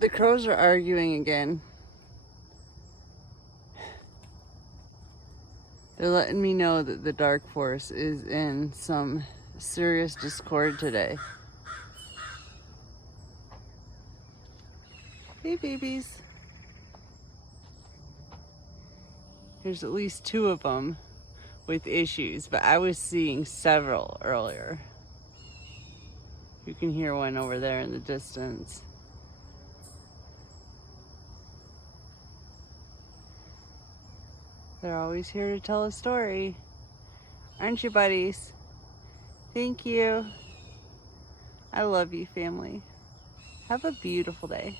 The crows are arguing again. They're letting me know that the dark forest is in some serious discord today. Hey babies. There's at least 2 of them with issues, but I was seeing several earlier. You can hear one over there in the distance. They're always here to tell a story. Aren't you, buddies? Thank you. I love you, family. Have a beautiful day.